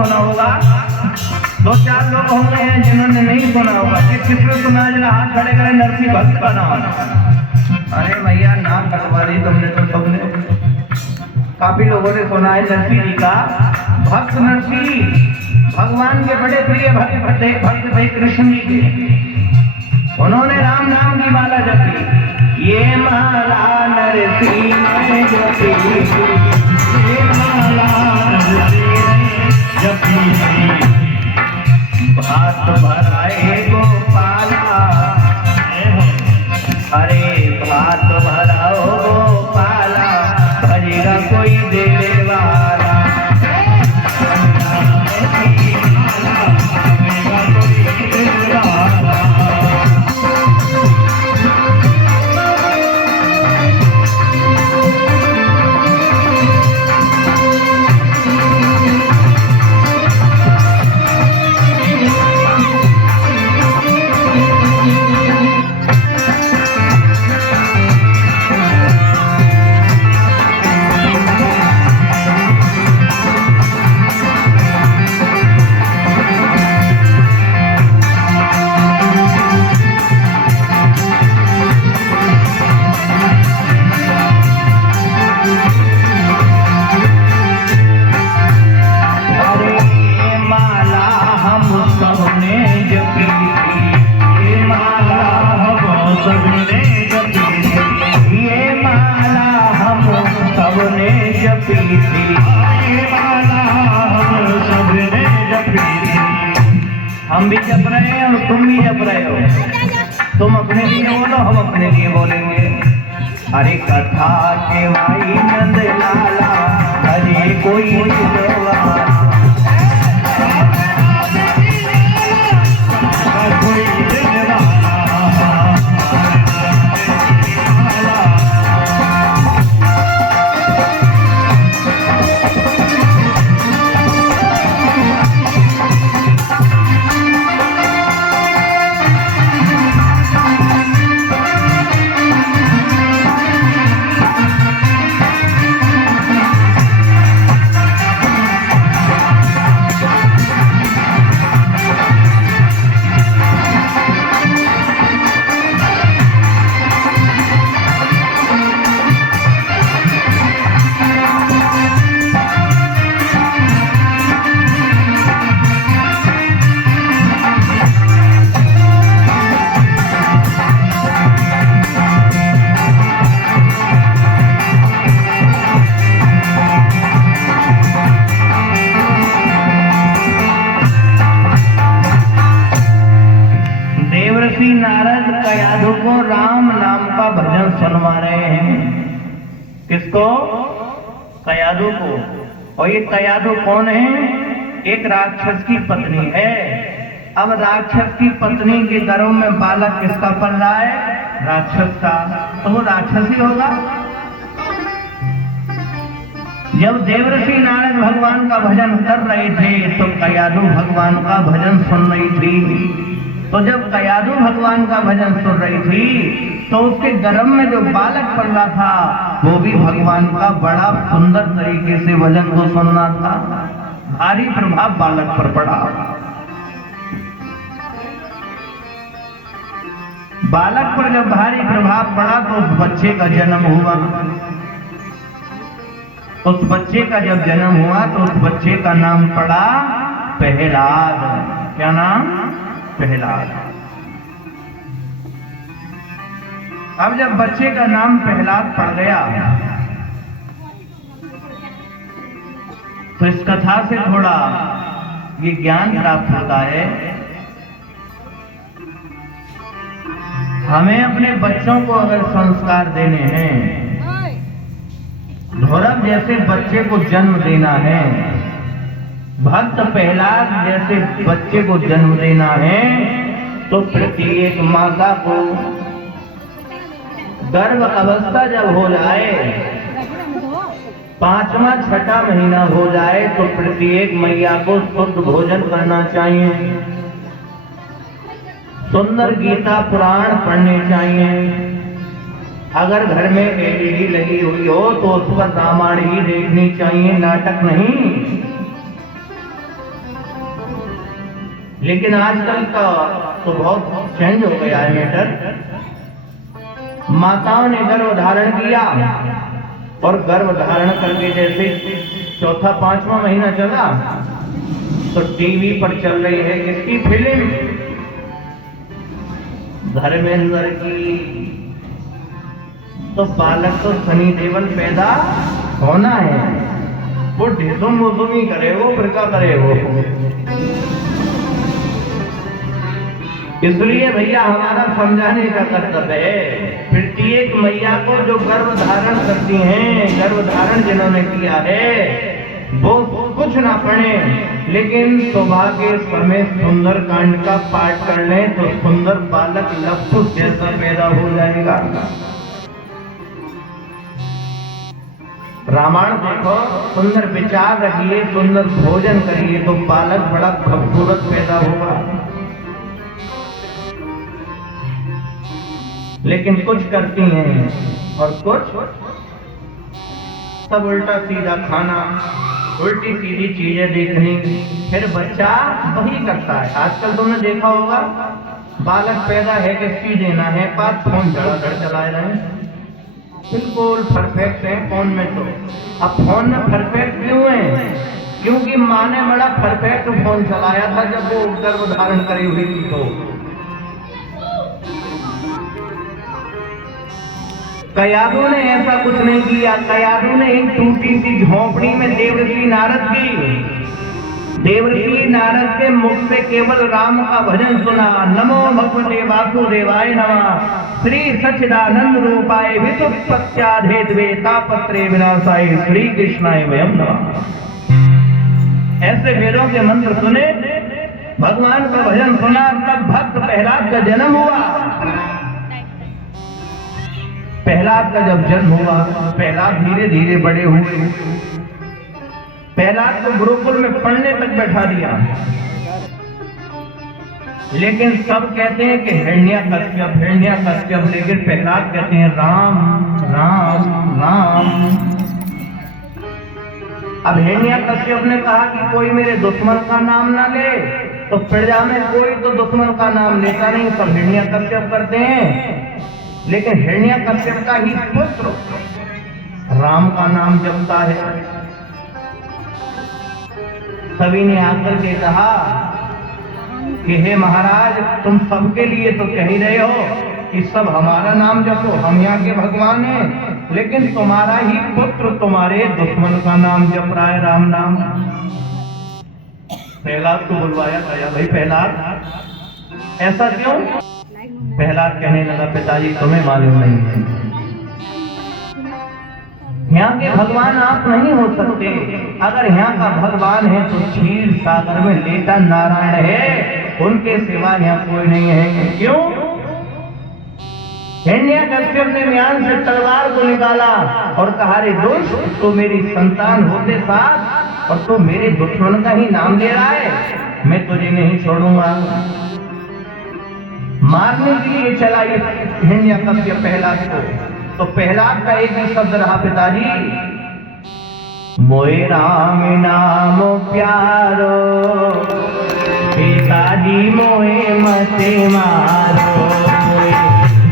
सुना होगा, 2-4 लोग होंगे हैं जिन्होंने नहीं सुना होगा। किसने सुना? जरा हाथ खड़े करें। नरसिंह भक्त का नाम। अरे भैया नाम कटवा दी तुमने तो सबने, काफी लोगों ने सुना है नरसिंह जी का। भक्त नरसिंह भगवान के बड़े प्रिय भक्त थे कृष्ण जी के। उन्होंने राम नाम की माला जपी। ये माला नरसिंह ने जपी, ये माला नरसिंह ने जपी। भात भराए गोपाला, अरे भात भराओ गोपाला, भजेगा कोई देने वाला। हम भी जप रहे हैं और तुम भी जप रहे हो। तुम अपने लिए बोलो, हम अपने लिए बोलेंगे। हरे कथा के भाई नंद लाला, हरे कोई नारद कयाधु को राम नाम का भजन सुनवा रहे हैं। किसको? कयाधु को। और ये कयाधु कौन है? एक राक्षस की पत्नी है। अब राक्षस की पत्नी के गर्भ में बालक किसका पल रहा है? राक्षस का। तो वो राक्षस ही होगा। जब देवर्षि नारद भगवान का भजन कर रहे थे तो कयाधु भगवान का भजन सुन रही थी। तो जब कयाधु भगवान का भजन सुन रही थी तो उसके गर्भ में जो बालक पड़ रहा था वो भी भगवान का बड़ा सुंदर तरीके से भजन को सुन रहा था। भारी प्रभाव बालक पर पड़ा। बालक पर जब भारी प्रभाव पड़ा तो उस बच्चे का जन्म हुआ। उस बच्चे का जब जन्म हुआ तो उस बच्चे का नाम पड़ा प्रहलाद। क्या नाम? प्रहलाद। अब जब बच्चे का नाम प्रहलाद पड़ गया तो इस कथा से थोड़ा ये ज्ञान प्राप्त होता है। हमें अपने बच्चों को अगर संस्कार देने हैं, ध्रुव जैसे बच्चे को जन्म देना है, भक्त प्रहलाद जैसे बच्चे को जन्म देना है, तो प्रत्येक माता को गर्भ अवस्था जब हो जाए, 5वां 6ठा महीना हो जाए तो प्रत्येक मैया को शुद्ध भोजन करना चाहिए, सुंदर गीता पुराण पढ़ने चाहिए। अगर घर में एलईडी लगी हुई हो तो उस पर रामायण ही देखनी चाहिए, नाटक नहीं। लेकिन आजकल का तो बहुत चेंज हो गया है मैटर। माताओं ने गर्भ धारण किया और गर्भ धारण करके जैसे चौथा पांचवा महीना चला तो टीवी पर चल रही है किसकी फिल्म, धर्मेंद्र की। तो बालक तो सनी देओल पैदा होना है, वो ढिसुम ही करे वो, फिर क्या करे वो। इसलिए भैया हमारा समझाने का कर्तव्य है, फिर एक मैया को जो गर्भ धारण करती हैं, गर्भ धारण जिन्होंने किया है वो कुछ ना पढ़े, लेकिन सुबह के समय सुंदर कांड का पाठ कर लें तो सुंदर बालक लवकुश जैसा पैदा हो जाएगा। रामायण देखो, सुंदर विचार रखिए, सुंदर भोजन करिए तो बालक बड़ा खूबसूरत पैदा होगा। लेकिन कुछ करती हैं और कुछ सब उल्टा सीधा खाना, उल्टी सीधी चीजें देखनी, फिर बच्चा वही करता है। आजकल तुमने देखा होगा बालक पैदा है कि सी देना है, पास फोन धड़ाधड़ चलाए रहे, बिल्कुल परफेक्ट है फोन में। तो अब फोन में परफेक्ट क्यों है? क्योंकि माँ ने बड़ा परफेक्ट फोन चलाया था जब वो गर्भ धारण करी हुई थी। तो कयादू ने ऐसा कुछ नहीं किया। कयादू ने एक टूटी सी झोंपड़ी में देवर्षि नारद के मुख से केवल राम का भजन सुना। नमो भगवते वासुदेवाय नमः, श्री सच्चिदानंद रूपाय विसुप्त्याधे तापत्रे विनाशाय श्री कृष्णाय वयम् नमः। ऐसे वेदों के मंत्र सुने, भगवान का भजन सुना, तब भक्त प्रहलाद का जन्म हुआ। प्रहलाद का जब जन्म हुआ, प्रहलाद धीरे धीरे बड़े हुए। प्रहलाद को गुरुकुल में पढ़ने तक बैठा दिया, लेकिन सब कहते हैं कि हिरण्यकश्यप, लेकिन प्रहलाद कहते हैं राम राम राम। अब हिरण्यकश्यप ने कहा कि कोई मेरे दुश्मन का नाम ना ले, तो प्रजा में कोई तो दुश्मन का नाम लेता नहीं, सब हिरण्यकश्यप करते हैं। लेकिन हिरण्यकश्यप का ही पुत्र राम का नाम जपता है। सभी ने आकर के कहा कि हे महाराज, तुम सबके लिए तो कह ही रहे हो कि सब हमारा नाम जपो, हम यहाँ के भगवान हैं, लेकिन तुम्हारा ही पुत्र तुम्हारे दुश्मन का नाम जप रहा है, राम नाम। प्रहलाद को बुलवाया गया, भाई प्रहलाद ऐसा क्यों? प्रहलाद कहने लगा, पिताजी तुम्हें मालूम नहीं है, यहाँ के भगवान आप नहीं हो सकते। अगर यहाँ का भगवान है तो क्षीर सागर में लेटा नारायण है, उनके सिवा यहाँ कोई नहीं है। क्यों? हिरण्यकश्यप ने म्यान से तलवार को निकाला और कहा, रे दुष्ट, तो मेरी संतान होते साथ और तो मेरे दुश्मन का ही नाम ले रहा है, मैं तुझे नहीं छोड़ूंगा। मारने के लिए चला ये हिरण्यकश्यप प्रहलाद को। तो प्रहलाद का एक ही शब्द रहा, पिताजी मोए राम नाम प्यारो, पिताजी मोए मत मारो। मोए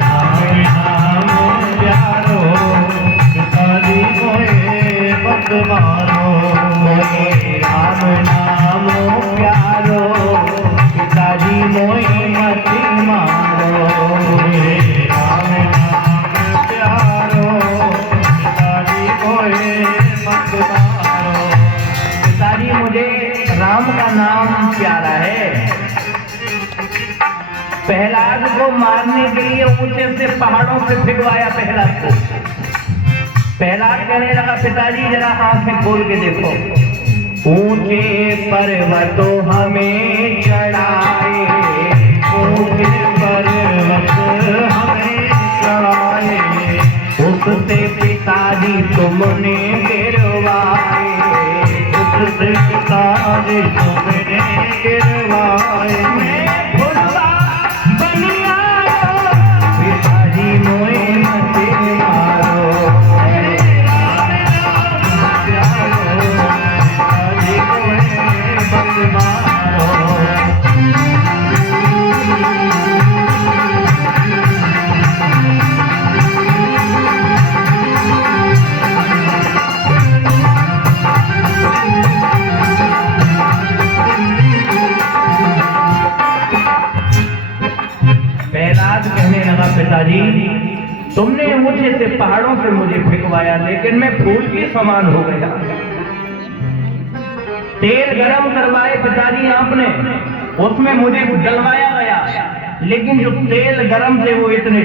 राम नाम प्यारो, पिताजी मोए मत मारो। मोए राम नाम प्यारो, पिताजी मोए मत मारो। राम नाम प्यारो, पिताजी मोए मत मारो। पिताजी मुझे राम का नाम प्यारा है। प्रहलाद को मारने के लिए ऊंचे से पहाड़ों से भिगवाया प्रहलाद को। प्रहलाद कहने लगा, पिताजी जरा आंखें खोल के देखो। ऊंचे पर्वतों हमें चढ़ाए, ऊंचे पर्वत हमें चढ़ाए, उससे पिताजी तुमने गिरवाए, उससे पिताजी तुमने गिरवाए। पिताजी मोए मत मारो। पिताजी मोए मत मारो। प्रहलाद कहने लगा, पिताजी तुमने ऊंचे से पहाड़ों से मुझे फेंकवाया, लेकिन मैं फूल के समान हो गया। तेल गरम करवाए पिताजी आपने, उसमें मुझे डलवाया गया, लेकिन जो तेल गरम थे वो इतने